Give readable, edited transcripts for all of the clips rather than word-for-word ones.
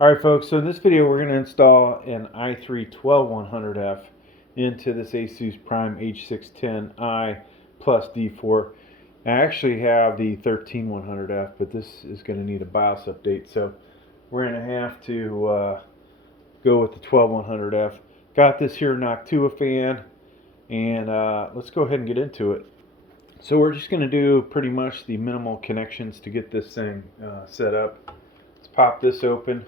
Alright folks, so in this video we're going to install an i3 12100F into this ASUS Prime H610i plus D4. I actually have the 13100F, but this is going to need a BIOS update, so we're going to have to go with the 12100F. Got this here Noctua fan, and let's go ahead and get into it. So we're just going to do pretty much the minimal connections to get this thing set up. Let's pop this open.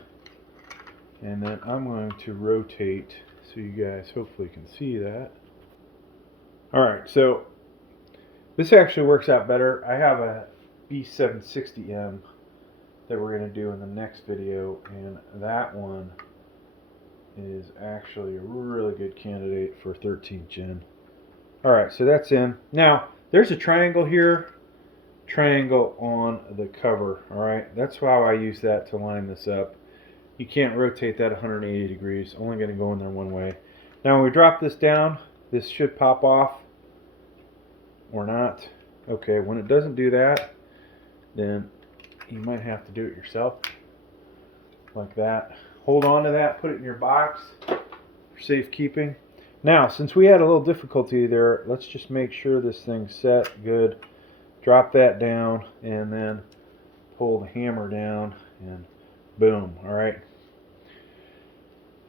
And then I'm going to rotate so you guys hopefully can see that. Alright, so this actually works out better. I have a B760M that we're going to do in the next video, and that one is actually a really good candidate for 13th gen. Alright, so that's in. Now, there's a triangle here, triangle on the cover. Alright, that's how I use that to line this up. You can't rotate that 180 degrees, only going to go in there one way. Now when we drop this down, this should pop off, or not. Okay, when it doesn't do that, then you might have to do it yourself, like that. Hold on to that, put it in your box for safekeeping. Now, since we had a little difficulty there, let's just make sure this thing's set good. Drop that down, and then pull the hammer down, and boom, alright.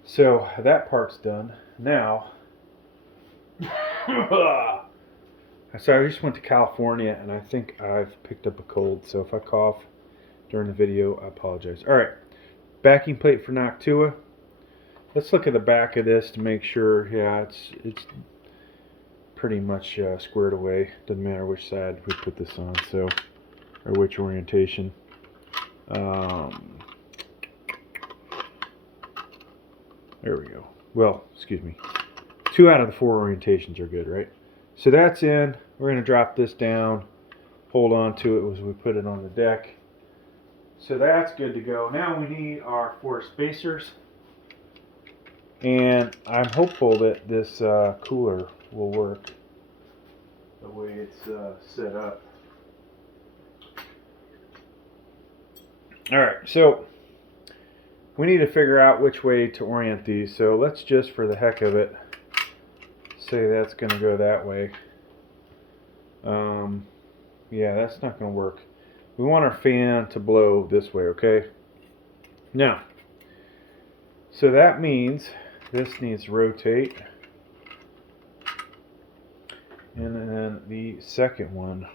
So that part's done. Now, so I just went to California, and I think I've picked up a cold, so if I cough during the video, I apologize. Alright, backing plate for Noctua. Let's look at the back of this to make sure, yeah, it's pretty much squared away. Doesn't matter which side we put this on, so, or which orientation. There we go. Well, excuse me. 2 out of the 4 orientations are good, right? So that's in. We're going to drop this down, hold on to it as we put it on the deck. So that's good to go. Now we need our 4 spacers. And I'm hopeful that this cooler will work the way it's set up. Alright, so we need to figure out which way to orient these, so let's just, for the heck of it, say that's going to go that way. Yeah, that's not going to work. We want our fan to blow this way, okay? Now, so that means this needs to rotate, and then the second one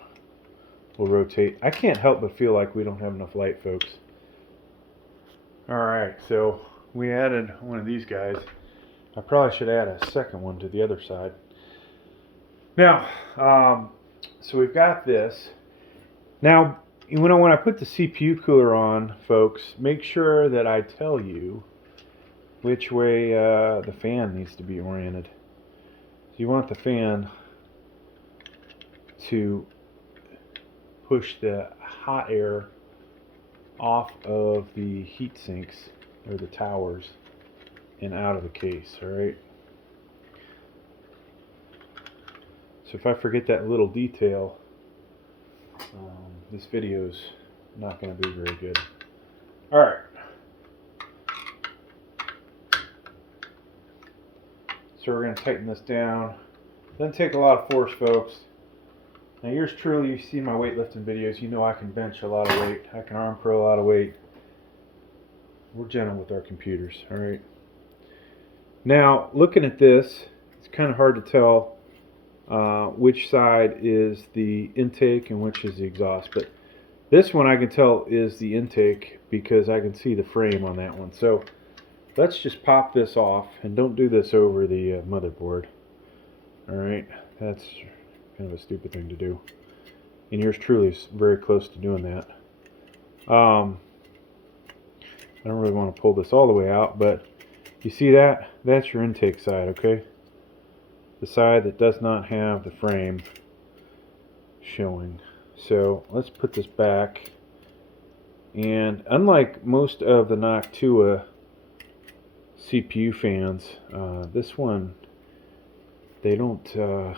will rotate. I can't help but feel like we don't have enough light, folks. Alright, so we added one of these guys. I probably should add a second one to the other side. Now, so we've got this. Now, when I put the CPU cooler on, folks, make sure that I tell you which way the fan needs to be oriented. So you want the fan to push the hot air off of the heat sinks or the towers and out of the case, alright? So if I forget that little detail, this video's not going to be very good. Alright. So we're going to tighten this down. Doesn't take a lot of force, folks. Now yours truly, you see my weightlifting videos, you know I can bench a lot of weight. I can arm pro a lot of weight. We're gentle with our computers, alright? Now, looking at this, it's kind of hard to tell which side is the intake and which is the exhaust. But this one I can tell is the intake because I can see the frame on that one. So let's just pop this off, and don't do this over the motherboard. Alright, that's kind of a stupid thing to do. And yours truly is very close to doing that. I don't really want to pull this all the way out, but you see that? That's your intake side, okay? The side that does not have the frame showing. So let's put this back. And unlike most of the Noctua CPU fans, this one, they don't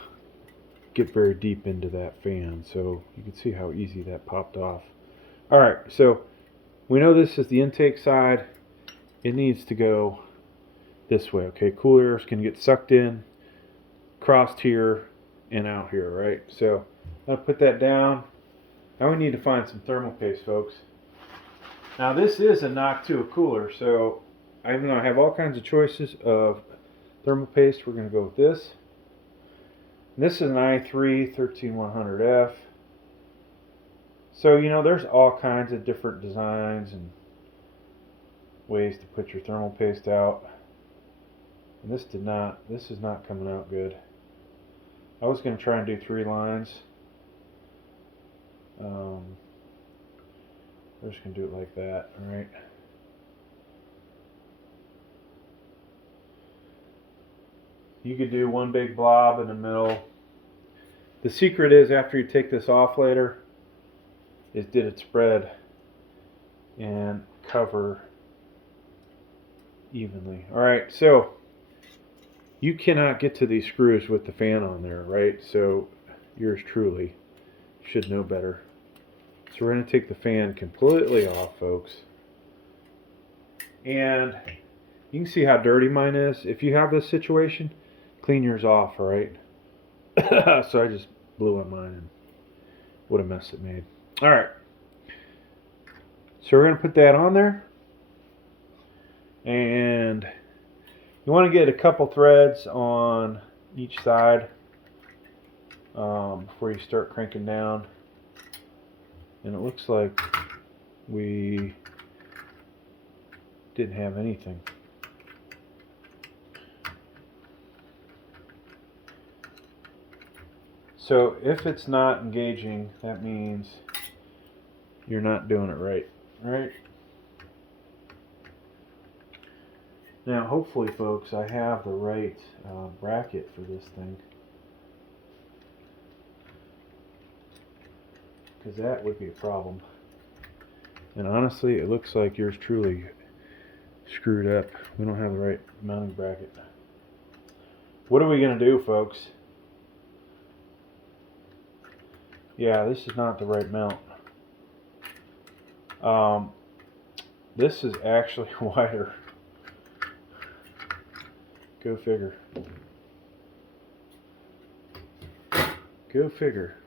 get very deep into that fan, so you can see how easy that popped off. Alright, so we know this is the intake side, it needs to go this way, okay? Cool air is going to get sucked in, crossed here, and out here, right? So I'll put that down. Now we need to find some thermal paste, folks. Now this is a Noctua cooler, so even though I have all kinds of choices of thermal paste, we're going to go with this. And this is an i3 13100F. So, you know, there's all kinds of different designs and ways to put your thermal paste out. And this is not coming out good. I was going to try and do 3 lines. We're just going to do it like that, alright? You could do one big blob in the middle. The secret is, after you take this off later, is did it spread and cover evenly. Alright, so you cannot get to these screws with the fan on there, right? So yours truly should know better. So we're going to take the fan completely off, folks. And you can see how dirty mine is. If you have this situation, clean yours off, alright? So I just blew on mine, and what a mess it made. Alright. So we're going to put that on there. And you want to get a couple threads on each side before you start cranking down. And it looks like we didn't have anything. So if it's not engaging, that means you're not doing it right. Right? Now, hopefully, folks, I have the right bracket for this thing. Because that would be a problem. And honestly, it looks like yours truly screwed up. We don't have the right mounting bracket. What are we going to do, folks? Yeah, this is not the right mount. This is actually wider. Go figure. Go figure.